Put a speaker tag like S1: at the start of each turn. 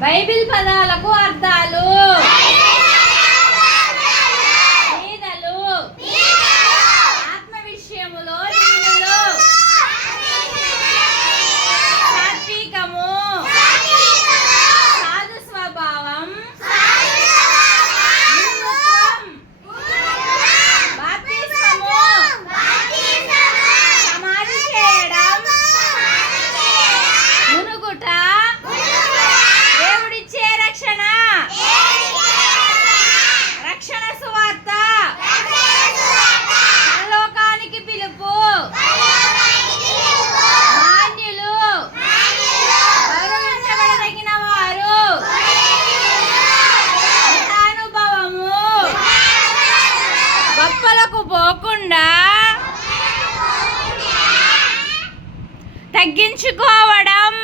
S1: Bible పదాలకు గొడవలకు పోకుండా తగ్గించుకోవడం.